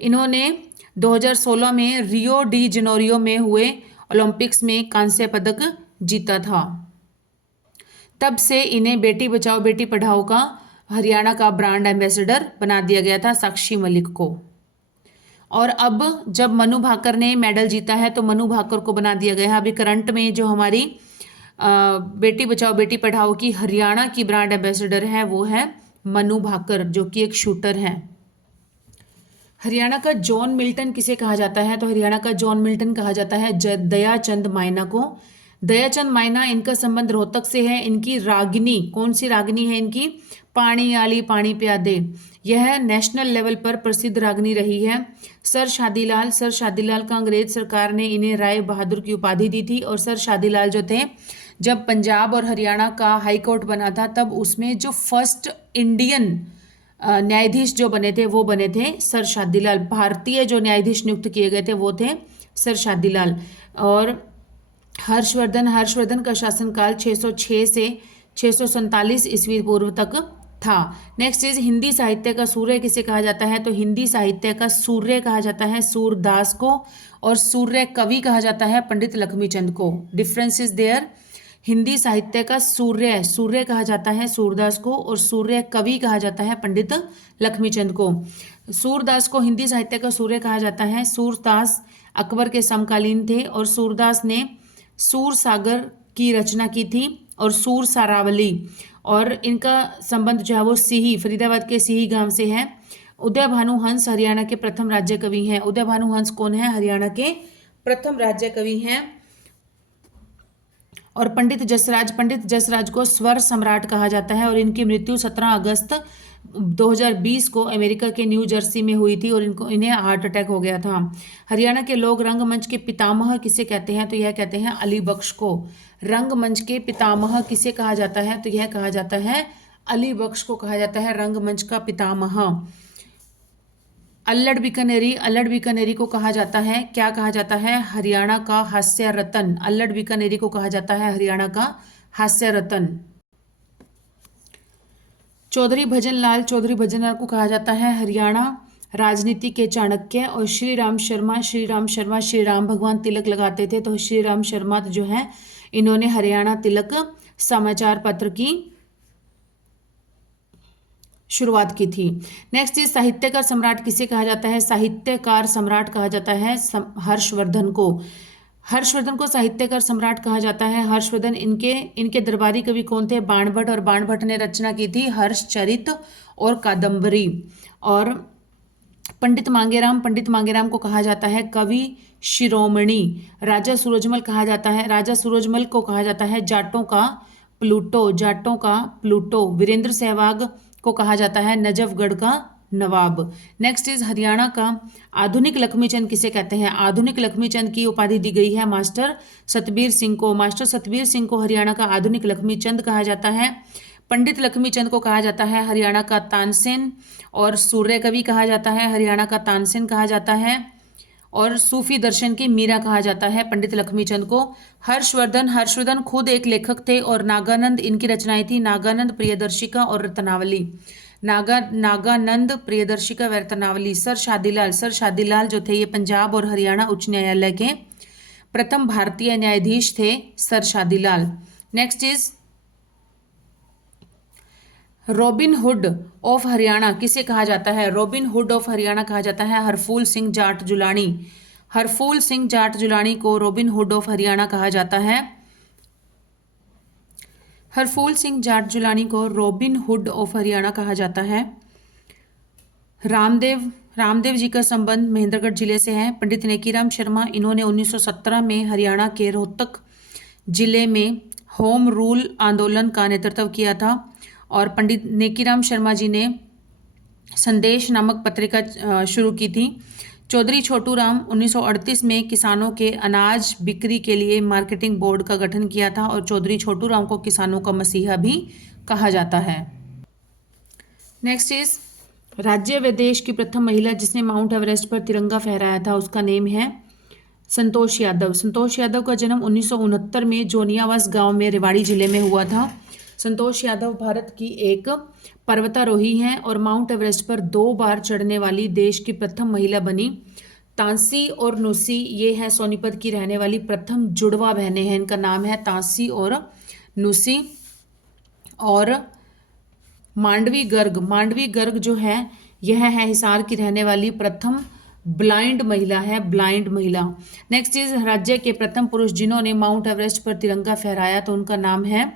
इन्होंने 2016 में रियो डी जनेरियो में हुए ओलंपिक्स में कांस्य पदक जीता था। तब से इन्हें बेटी बचाओ बेटी पढ़ाओ का हरियाणा का ब्रांड एम्बेसडर बना दिया गया था साक्षी मलिक को। और अब जब मनु भाकर ने मेडल जीता है तो मनु भाकर को बना दिया गया है। अभी करंट में जो हमारी बेटी बचाओ बेटी पढ़ाओ की हरियाणा की ब्रांड एम्बेसडर है वो है मनु भाकर, जो कि एक शूटर है। हरियाणा का जॉन मिल्टन किसे कहा जाता है, तो हरियाणा का जॉन मिल्टन कहा जाता है दयाचंद मायना को। दयाचंद मायना इनका संबंध रोहतक से है। इनकी रागिनी कौन सी रागिनी है, इनकी पानी आली पानी प्यादे, यह नेशनल लेवल पर प्रसिद्ध रागिनी रही है। सर शादीलाल का अंग्रेज सरकार ने इन्हें राय बहादुर की उपाधि दी थी। और सर शादीलाल जो थे जब पंजाब और हरियाणा का हाई कोर्ट बना था तब उसमें जो फर्स्ट इंडियन न्यायाधीश जो बने थे वो बने थे सर शादीलाल। भारतीय जो न्यायाधीश नियुक्त किए गए थे वो थे सर शादीलाल। और हर्षवर्धन का शासनकाल 606 से 647 ईस्वी पूर्व तक था। नेक्स्ट इज हिंदी साहित्य का सूर्य किसे कहा जाता है? तो हिंदी साहित्य का सूर्य कहा जाता है सूरदास को, और सूर्य कवि कहा जाता है पंडित लक्ष्मीचंद को। Difference is there. हिंदी साहित्य का सूर्य कहा जाता है सूरदास को, और सूर्य कवि कहा जाता है पंडित लक्ष्मीचंद को। सूरदास को हिंदी साहित्य का सूर्य कहा जाता है। सूरदास अकबर के समकालीन थे, और सूरदास ने सूर सागर की रचना की थी और सूर सारावली, और इनका संबंध जो है वो सीही, फरीदाबाद के सीही गांव से है। उदय भानु हंस हरियाणा के प्रथम राज्य कवि हैं। उदय भानु हंस कौन है? हरियाणा के प्रथम राज्य कवि हैं। और पंडित जसराज को स्वर सम्राट कहा जाता है, और इनकी मृत्यु 17 अगस्त 2020 को अमेरिका के न्यू जर्सी में हुई थी, और इन्हें हार्ट अटैक हो गया था। हरियाणा के लोग रंगमंच के पितामह किसे कहते हैं? तो यह कहते हैं अली बख्श को। रंगमंच के पितामह किसे कहा जाता है? तो यह कहा जाता है अली बख्श को कहा जाता है रंगमंच का पितामह। अल्लड़ बीकानेरी को कहा जाता है, क्या कहा जाता है? हरियाणा का हास्य रतन। अल्लड़ बीकानेरी को कहा जाता है हरियाणा का हास्य रतन। चौधरी भजन लाल को कहा जाता है हरियाणा राजनीति के चाणक्य। और श्री राम शर्मा श्री राम भगवान तिलक लगाते थे, तो श्री राम शर्मा जो है इन्होंने हरियाणा तिलक समाचार पत्र की शुरुआत की थी। नेक्स्ट इज साहित्यकार सम्राट किसे कहा जाता है? साहित्यकार सम्राट कहा जाता है हर्षवर्धन को। हर्षवर्धन को साहित्यकार सम्राट कहा जाता है। हर्षवर्धन इनके दरबारी कवि कौन थे? बाणभट्ट, और बाणभट्ट ने रचना की थी हर्षचरित और कादम्बरी। और पंडित मांगेराम को कहा जाता है कवि शिरोमणि। राजा सूरजमल को कहा जाता है जाटों का प्लूटो। वीरेंद्र सहवाग को कहा जाता है नजफगढ़ का नवाब। नेक्स्ट इज हरियाणा का आधुनिक लक्ष्मीचंद किसे कहते हैं? आधुनिक लक्ष्मीचंद की उपाधि दी गई है मास्टर सतबीर सिंह को। मास्टर सतबीर सिंह को हरियाणा का आधुनिक लक्ष्मीचंद कहा जाता है। पंडित लक्ष्मीचंद को कहा जाता है हरियाणा का तानसेन, और सूर्य कवि कहा जाता है हरियाणा का तानसेन कहा जाता है, और सूफी दर्शन की मीरा कहा जाता है पंडित लक्ष्मीचंद को। हर्षवर्धन खुद एक लेखक थे, और नागानंद इनकी रचनाएं थी नागानंद प्रियदर्शिका और रत्नावली। नागानंद प्रियदर्शिका व रत्नावली। सर शादीलाल जो थे ये पंजाब और हरियाणा उच्च न्यायालय के प्रथम भारतीय न्यायाधीश थे sir Shadilal. Next is robin hood of Haryana किसे कहा जाता है? रॉबिन हुड ऑफ हरियाणा कहा जाता है हरफूल सिंह जाट जुलानी को रॉबिन हुड ऑफ हरियाणा कहा जाता है। हरफूल सिंह जाट जुलानी को रॉबिन हुड ऑफ हरियाणा कहा जाता है। रामदेव जी का संबंध महेंद्रगढ़ जिले से है। पंडित नेकीराम शर्मा इन्होंने 1917 में हरियाणा के रोहतक जिले में होम रूल आंदोलन का नेतृत्व किया था, और पंडित नेकीराम शर्मा जी ने संदेश नामक पत्रिका शुरू की थी। चौधरी छोटू राम 1938 में किसानों के अनाज बिक्री के लिए मार्केटिंग बोर्ड का गठन किया था, और चौधरी छोटू राम को किसानों का मसीहा भी कहा जाता है। नेक्स्ट इज राज्य व देश की प्रथम महिला जिसने माउंट एवरेस्ट पर तिरंगा फहराया था उसका नेम है संतोष यादव का जन्म 1969 में जोनियावास गांव में रेवाड़ी जिले में हुआ था। संतोष यादव भारत की एक पर्वतारोही हैं और माउंट एवरेस्ट पर 2 बार चढ़ने वाली देश की प्रथम महिला बनी। तांसी और नुसी ये हैं सोनीपत की रहने वाली प्रथम जुड़वा बहनें हैं, इनका नाम है तांसी और नुसी। और मांडवी गर्ग जो है यह है हिसार की रहने वाली प्रथम ब्लाइंड महिला। नेक्स्ट इज राज्य के प्रथम पुरुष जिन्होंने माउंट एवरेस्ट पर तिरंगा फहराया तो उनका नाम है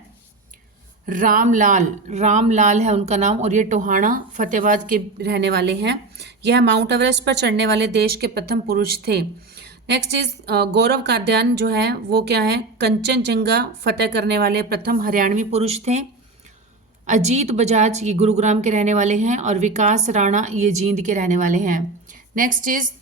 रामलाल है उनका नाम, और ये टोहाना फतेहाबाद के रहने वाले हैं। यह माउंट एवरेस्ट पर चढ़ने वाले देश के प्रथम पुरुष थे। नेक्स्ट इज गौरव काद्यान जो है वो क्या है, कंचनजंगा फतेह करने वाले प्रथम हरियाणवी पुरुष थे। अजीत बजाज ये गुरुग्राम के रहने वाले हैं, और विकास राणा ये जींद के रहने वाले हैं। नेक्स्ट इज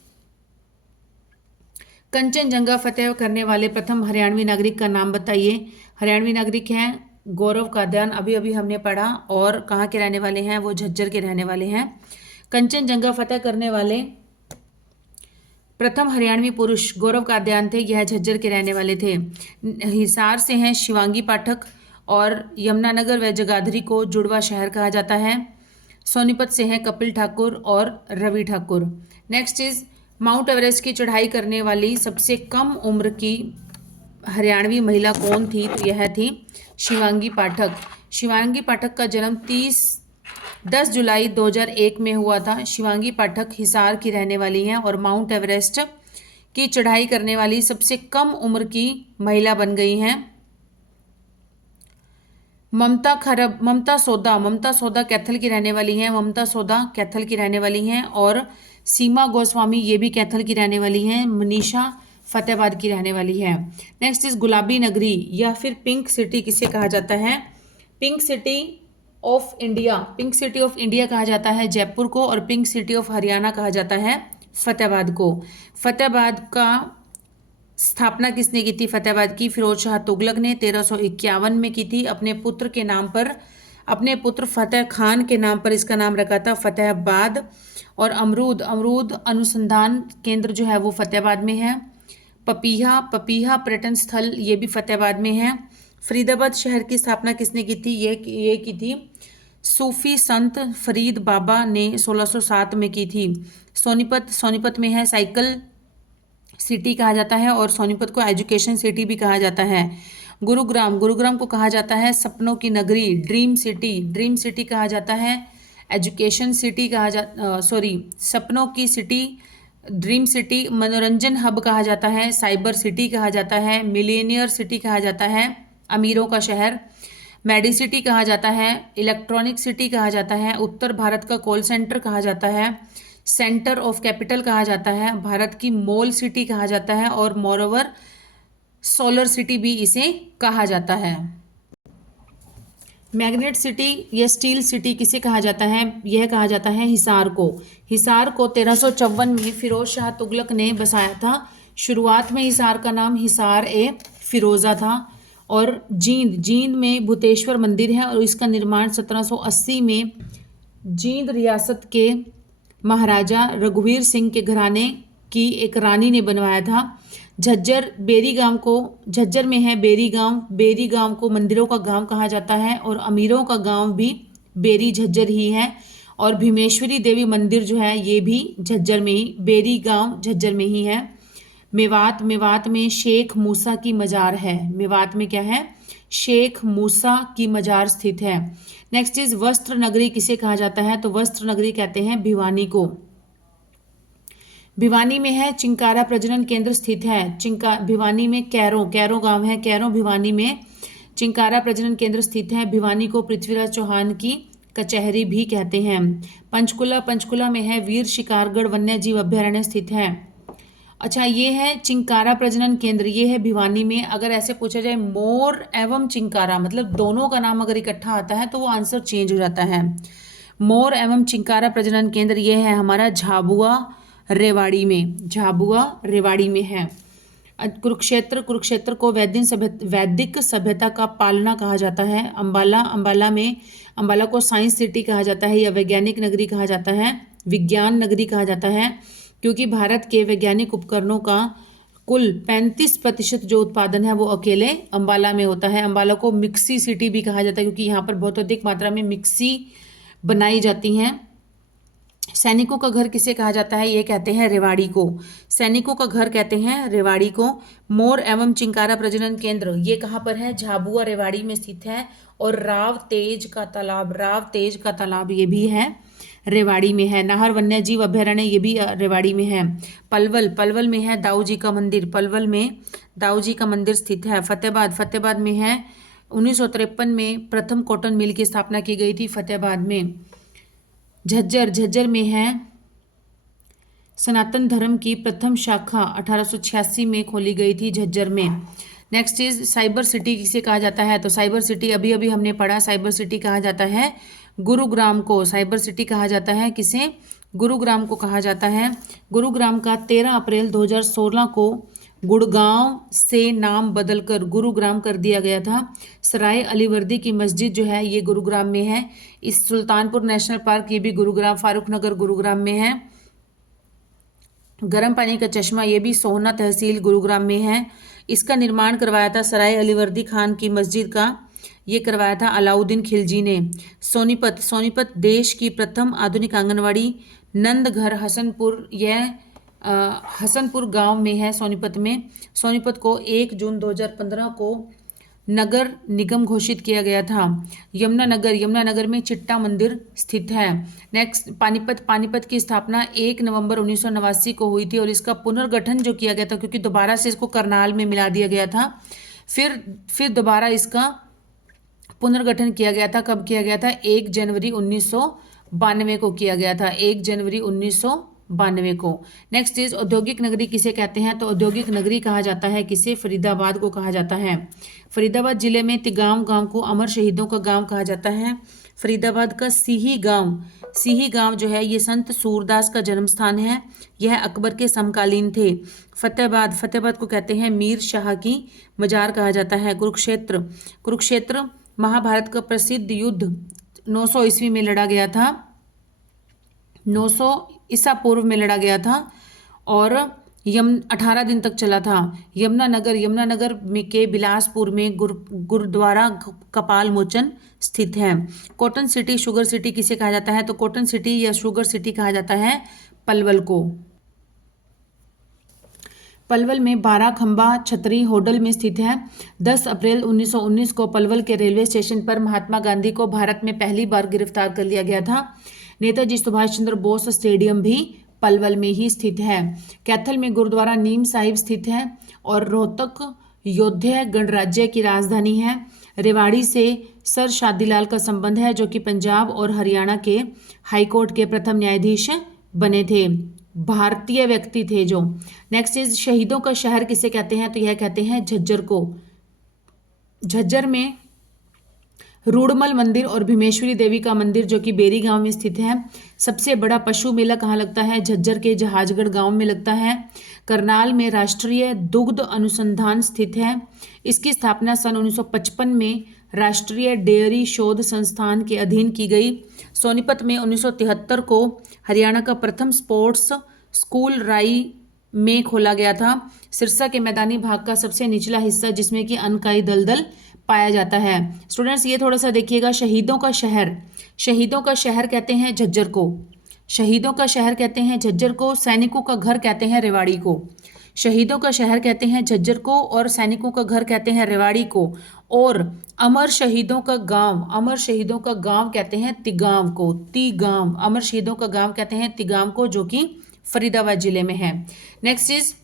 कंचनजंगा फतेह करने वाले प्रथम हरियाणवी नागरिक का नाम बताइए। हरियाणवी नागरिक हैं गौरव कादियान, अभी अभी हमने पढ़ा, और कहाँ के रहने वाले हैं, वो झज्जर के रहने वाले हैं। कंचनजंगा फतेह करने वाले प्रथम हरियाणवी पुरुष गौरव कादियान थे, यह झज्जर के रहने वाले थे। हिसार से हैं शिवांगी पाठक, और यमुनानगर व जगाधरी को जुड़वा शहर कहा जाता है। सोनीपत से हैं कपिल ठाकुर और Ravi Thakur. Next is Mount Everest की चढ़ाई करने वाली सबसे कम उम्र की हरियाणवी महिला कौन थी, तो यह थी शिवांगी पाठक। शिवांगी पाठक का जन्म 10 जुलाई 2001 में हुआ था। शिवांगी पाठक हिसार की रहने वाली हैं और माउंट एवरेस्ट की चढ़ाई करने वाली सबसे कम उम्र की महिला बन गई हैं। ममता सौदा कैथल की रहने वाली हैं। ममता सौदा कैथल की रहने वाली हैं, और सीमा गोस्वामी ये भी कैथल की रहने वाली हैं। मनीषा फतेहाबाद की रहने वाली है। नेक्स्ट इज गुलाबी नगरी या फिर पिंक सिटी किसे कहा जाता है? Pink city of India, pink city of India कहा जाता है जयपुर को, और पिंक सिटी ऑफ हरियाणा कहा जाता है फतेहाबाद को। फतेहाबाद का स्थापना किसने की थी? फतेहाबाद की फिरोज शाह तुगलक ने 1351 में की थी। अपने पुत्र के नाम पर, अपने पुत्र फतेह खान के नाम पर इसका नाम रखा था फतेहाबाद। और अमरूद अनुसंधान केंद्र जो है वो फतेहाबाद में है। पपीहा पर्यटन स्थल ये भी फतेहाबाद में है। फरीदाबाद शहर की स्थापना किसने की थी? ये की थी सूफी संत फरीद बाबा ने 1607 में की थी। सोनीपत में है साइकिल सिटी कहा जाता है, और सोनीपत को एजुकेशन सिटी भी कहा जाता है। गुरुग्राम को कहा जाता है सपनों की नगरी, ड्रीम सिटी कहा जाता है। एजुकेशन सिटी सपनों की सिटी, ड्रीम सिटी। मनोरंजन हब कहा जाता है, साइबर सिटी कहा जाता है। मिलेनियर सिटी कहा जाता है, अमीरों का शहर। मेडिसिटी कहा जाता है, इलेक्ट्रॉनिक सिटी कहा जाता है। उत्तर भारत का कॉल सेंटर कहा जाता है, सेंटर ऑफ कैपिटल कहा जाता है। भारत की मॉल सिटी कहा जाता है, और मोरोवर सोलर सिटी भी इसे कहा जाता है। मैग्नेट सिटी या स्टील सिटी किसे कहा जाता है? यह कहा जाता है हिसार को। हिसार को 1354 में फिरोज शाह तुगलक ने बसाया था। शुरुआत में हिसार का नाम हिसार ए फिरोजा था। और जींद में भूतेश्वर मंदिर है, और इसका निर्माण 1780 में जींद रियासत के महाराजा रघुवीर सिंह के घराने की एक रानी ने बनवाया था। झज्जर में है बेरी गांव को मंदिरों का गांव कहा जाता है, और अमीरों का गांव भी बेरी झज्जर ही है। और भीमेश्वरी देवी मंदिर जो है ये भी झज्जर में ही, बेरी गांव झज्जर में ही है। मेवात में शेख मूसा की मजार है। मेवात में क्या है? शेख मूसा की मजार स्थित है। नेक्स्ट इज वस्त्र नगरी किसे कहा जाता है? तो वस्त्र नगरी कहते हैं भिवानी को। भिवानी में है चिंकारा प्रजनन केंद्र स्थित है। भिवानी में कैरो गांव है। कैरो भिवानी में चिंकारा प्रजनन केंद्र स्थित है। भिवानी को पृथ्वीराज चौहान की कचहरी भी कहते हैं। पंचकुला में है वीर शिकारगढ़ वन्य जीव अभ्यारण्य स्थित है। अच्छा, ये है चिंकारा प्रजनन केंद्र, ये है भिवानी में। अगर ऐसे पूछा जाए मोर एवं चिंकारा, मतलब दोनों का नाम अगर इकट्ठा आता है तो वो आंसर चेंज हो जाता है। मोर एवं चिंकारा प्रजनन केंद्र ये है हमारा झाबुआ रेवाड़ी में है। कुरुक्षेत्र को वैदिक सभ्यता का पालना कहा जाता है। अंबाला को साइंस सिटी कहा जाता है या वैज्ञानिक नगरी कहा जाता है, विज्ञान नगरी कहा जाता है, क्योंकि भारत के वैज्ञानिक उपकरणों का कुल 35% जो उत्पादन है वो अकेले अंबाला में होता है। अंबाला को मिक्सी सिटी भी कहा जाता है, क्योंकि यहाँ पर बहुत अधिक मात्रा में मिक्सी बनाई जाती हैं। सैनिकों का घर किसे कहा जाता है? ये कहते हैं रेवाड़ी को। सैनिकों का घर कहते हैं रेवाड़ी को। मोर एवं चिंकारा प्रजनन केंद्र ये कहाँ पर है? झाबुआ रेवाड़ी में स्थित है। और राव तेज का तालाब ये भी है रेवाड़ी में है। नाहर वन्य जीव अभ्यारण्य ये भी रेवाड़ी में है। पलवल में है दाऊ जी का मंदिर स्थित है। फतेहाबाद में है 1953 में प्रथम कॉटन मिल की स्थापना की गई थी फतेहाबाद में। झज्जर में है सनातन धर्म की प्रथम शाखा 1886 में खोली गई थी झज्जर में। नेक्स्ट इज साइबर सिटी किसे कहा जाता है? तो साइबर सिटी अभी हमने पढ़ा, साइबर सिटी कहा जाता है गुरुग्राम को। साइबर सिटी कहा जाता है किसे? गुरुग्राम को कहा जाता है। गुरुग्राम का 13 अप्रैल 2016 को गुड़गांव से नाम बदलकर गुरुग्राम कर दिया गया था। सराय अलीवर्दी की मस्जिद जो है ये गुरुग्राम में है। इस सुल्तानपुर नेशनल पार्क ये भी गुरुग्राम, फारूक नगर गुरुग्राम में है। गर्म पानी का चश्मा ये भी सोहना तहसील गुरुग्राम में है। इसका निर्माण करवाया था सराय अलीवर्दी खान की मस्जिद का, ये करवाया था अलाउद्दीन खिलजी ने। सोनीपत, सोनीपत देश की प्रथम आधुनिक आंगनवाड़ी नंदघर हसनपुर, यह हसनपुर गांव में है सोनीपत में। सोनीपत को 1 जून 2015 को नगर निगम घोषित किया गया था। यमुनानगर, यमुनानगर में चिट्टा मंदिर स्थित है। नेक्स्ट पानीपत, पानीपत की स्थापना 1 नवंबर 1989 को हुई थी और इसका पुनर्गठन जो किया गया था, क्योंकि दोबारा से इसको करनाल में मिला दिया गया था, फिर दोबारा इसका पुनर्गठन किया गया था। कब किया गया था? 1 जनवरी 1992 को किया गया था, 1 जनवरी 1992 को। नेक्स्ट इज औद्योगिक नगरी किसे कहते हैं? तो औद्योगिक नगरी कहा जाता है किसे? फरीदाबाद को कहा जाता है। फरीदाबाद जिले में तिगांव गांव को अमर शहीदों का गांव कहा जाता है। फरीदाबाद का सीही गांव जो है ये संत सूरदास का जन्म स्थान है। यह अकबर के समकालीन थे। फतेहाबाद को कहते हैं मीर शाह की मजार कहा जाता है। कुरुक्षेत्र महाभारत का प्रसिद्ध युद्ध 900 ईस्वी में लड़ा गया था, 900 ईसा पूर्व में लड़ा गया था और 18 दिन तक चला था। यमुनानगर में के बिलासपुर में गुरुद्वारा कपाल मोचन स्थित है। कॉटन सिटी, शुगर सिटी किसे कहा जाता है? तो कॉटन सिटी या शुगर सिटी कहा जाता है पलवल को। पलवल में 12 खंबा छतरी होडल में स्थित है। 10 अप्रैल 1919 को पलवल के रेलवे स्टेशन पर महात्मा गांधी को भारत में पहली बार गिरफ्तार कर लिया गया था। नेताजी सुभाष चंद्र बोस स्टेडियम भी पलवल में ही स्थित है। कैथल में गुरुद्वारा नीम साहिब स्थित है और रोहतक योध्या गणराज्य की राजधानी है। रेवाड़ी से सर शादीलाल का संबंध है, जो कि पंजाब और हरियाणा के हाईकोर्ट के प्रथम न्यायाधीश बने थे, भारतीय व्यक्ति थे जो। नेक्स्ट इज शहीदों का शहर किसे कहते हैं? तो यह कहते हैं झज्जर को। झज्जर में रूड़मल मंदिर और भीमेश्वरी देवी का मंदिर जो कि बेरी गांव में स्थित है। सबसे बड़ा पशु मेला कहाँ लगता है? झज्जर के जहाजगढ़ गांव में लगता है। करनाल में राष्ट्रीय दुग्ध अनुसंधान स्थित है। इसकी स्थापना सन 1955 में राष्ट्रीय डेयरी शोध संस्थान के अधीन की गई। सोनीपत में 1973 को हरियाणा का प्रथम स्पोर्ट्स स्कूल राई में खोला गया था। सिरसा के मैदानी भाग का सबसे निचला हिस्सा जिसमें कि अनकाई दलदल पाया जाता है। स्टूडेंट्स ये थोड़ा सा देखिएगा, शहीदों का शहर कहते हैं झज्जर को। शहीदों का शहर कहते हैं झज्जर को। सैनिकों का घर कहते हैं रेवाड़ी को। शहीदों का शहर कहते हैं झज्जर को और सैनिकों का घर कहते हैं रेवाड़ी को। और अमर शहीदों का गांव कहते हैं तिगांव को। अमर शहीदों का गांव कहते हैं तिगांव को, जो कि फरीदाबाद जिले में है। नेक्स्ट इज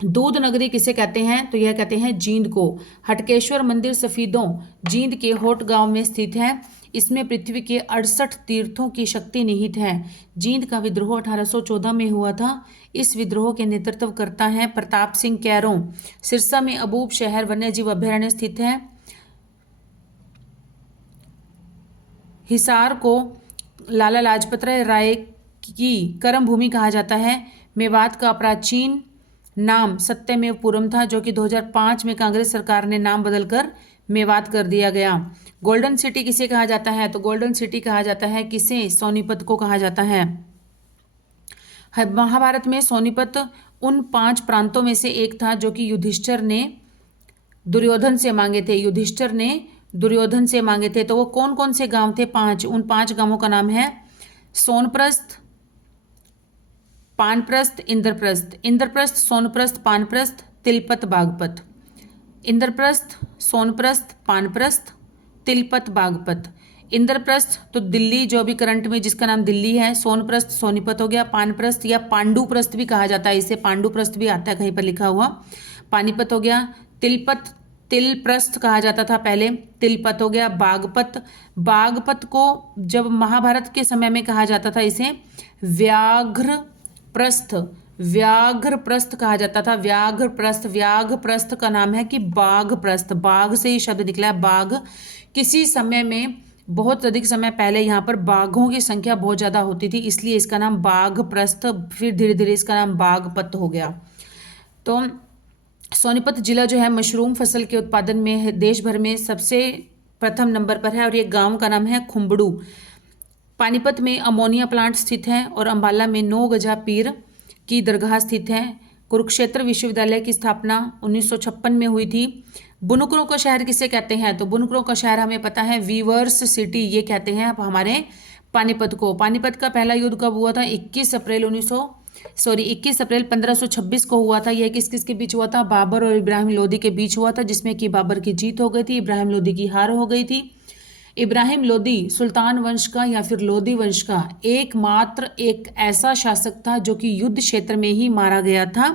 दूध नगरी किसे कहते हैं? तो यह कहते हैं जींद को। हटकेश्वर मंदिर सफीदों जींद के होट गांव में स्थित है। इसमें पृथ्वी के 68 तीर्थों की शक्ति निहित है। जींद का विद्रोह 1814 में हुआ था। इस विद्रोह के नेतृत्व करता है प्रताप सिंह कैरों। सिरसा में अबूब शहर वन्यजीव अभयारण्य स्थित है। हिसार को लाला लाजपत राय की कर्म भूमि कहा जाता है। मेवात का प्राचीन नाम सत्यमेवपुरम था, जो कि 2005 में कांग्रेस सरकार ने नाम बदलकर मेवात कर दिया गया। गोल्डन सिटी किसे कहा जाता है? तो गोल्डन सिटी कहा जाता है किसे? सोनीपत को कहा जाता है। महाभारत में सोनीपत उन 5 प्रांतों में से एक था जो कि युधिष्ठिर ने दुर्योधन से मांगे थे। तो वो कौन कौन से गांव थे? 5। उन 5 गांवों का नाम है सोनप्रस्थ, पानप्रस्थ, इंद्रप्रस्थ, सोनप्रस्थ, पानप्रस्थ, तिलपत, बागपत। इंद्रप्रस्थ, सोनप्रस्थ, पानप्रस्थ, तिलपत, बागपत। इंद्रप्रस्थ तो दिल्ली, जो अभी करंट में जिसका नाम दिल्ली है। सोनप्रस्थ सोनीपत हो गया। पानप्रस्थ या पांडुप्रस्थ भी कहा जाता है, इसे पांडुप्रस्थ भी आता है कहीं पर लिखा हुआ, पानीपत हो गया। तिलपत तिलप्रस्थ कहा जाता था पहले, तिलपत हो गया। बागपत को जब महाभारत के समय में कहा जाता था इसे व्याघ्रप्रस्थ कहा जाता था। व्याघ्रप्रस्थ का नाम है कि बाघप्रस्थ, बाघ से ही शब्द निकला है, बाघ। किसी समय में बहुत अधिक समय पहले यहाँ पर बाघों की संख्या बहुत ज़्यादा होती थी, इसलिए इसका नाम बाघप्रस्थ, फिर धीरे धीरे इसका नाम बागपत हो गया। तो सोनीपत जिला जो है मशरूम फसल के उत्पादन में देश भर में सबसे प्रथम नंबर पर है और ये गांव का नाम है खुम्बड़ू। पानीपत में अमोनिया प्लांट स्थित है और अंबाला में 9 गजा पीर की दरगाह स्थित है। कुरुक्षेत्र विश्वविद्यालय की स्थापना 1956 में हुई थी। बुनकरों का शहर किसे कहते हैं? तो बुनकरों का शहर हमें पता है वीवर्स सिटी, ये कहते हैं अब हमारे पानीपत को। पानीपत का पहला युद्ध कब हुआ था? 21 अप्रैल 1526 को हुआ था। यह किस किस के बीच हुआ था? बाबर और इब्राहिम लोदी के बीच हुआ था, जिसमें कि बाबर की जीत हो गई थी, इब्राहिम लोदी की हार हो गई थी। इब्राहिम लोदी सुल्तान वंश का या फिर लोदी वंश का एकमात्र एक ऐसा शासक था जो कि युद्ध क्षेत्र में ही मारा गया था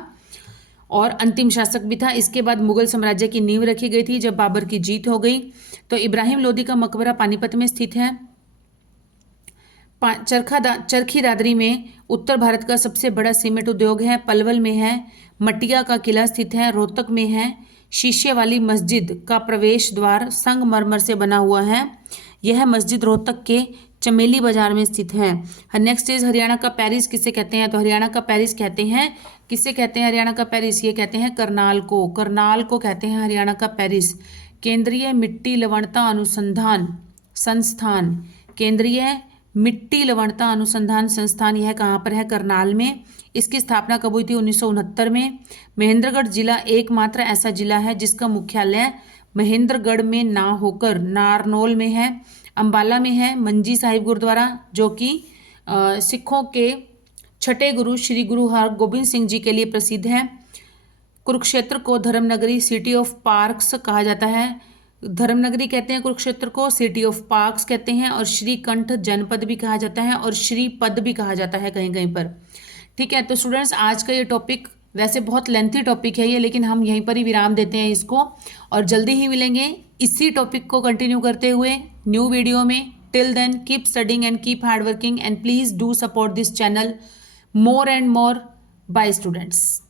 और अंतिम शासक भी था। इसके बाद मुगल साम्राज्य की नींव रखी गई थी जब बाबर की जीत हो गई। तो इब्राहिम लोदी का मकबरा पानीपत में स्थित है। चरखी दादरी में उत्तर भारत का सबसे बड़ा सीमेंट उद्योग है। पलवल में है। मटिया का किला स्थित है। रोहतक में है। शीशे वाली मस्जिद का प्रवेश द्वार संगमरमर से बना हुआ है। यह मस्जिद रोहतक के चमेली बाजार में स्थित है। नेक्स्ट इज हरियाणा का पेरिस किसे कहते हैं? तो हरियाणा का पेरिस कहते हैं, किसे कहते हैं हरियाणा का पेरिस? ये कहते हैं करनाल को। करनाल को कहते हैं हरियाणा का पेरिस। केंद्रीय मिट्टी लवणता अनुसंधान संस्थान, केंद्रीय मिट्टी लवणता अनुसंधान संस्थान, यह कहाँ पर है? करनाल में। इसकी स्थापना कब हुई थी? 1969 में। महेंद्रगढ़ जिला एकमात्र ऐसा जिला है जिसका मुख्यालय महेंद्रगढ़ में ना होकर नारनौल में है। अंबाला में है मंजी साहिब गुरुद्वारा, जो कि सिखों के छठे गुरु श्री गुरु हरगोबिंद सिंह जी के लिए प्रसिद्ध है। कुरुक्षेत्र को धर्मनगरी सिटी ऑफ पार्क्स कहा जाता है। धर्मनगरी कहते हैं कुरुक्षेत्र को, सिटी ऑफ पार्क्स कहते हैं, और श्रीकंठ जनपद भी कहा जाता है और श्रीपद भी कहा जाता है कहीं कहीं पर। ठीक है, तो स्टूडेंट्स आज का ये टॉपिक वैसे बहुत लेंथी टॉपिक है ये, लेकिन हम यहीं पर ही विराम देते हैं इसको और जल्दी ही मिलेंगे इसी टॉपिक को कंटिन्यू करते हुए न्यू वीडियो में। Till then keep studying and keep hard working and please do support this channel more and more. Bye students.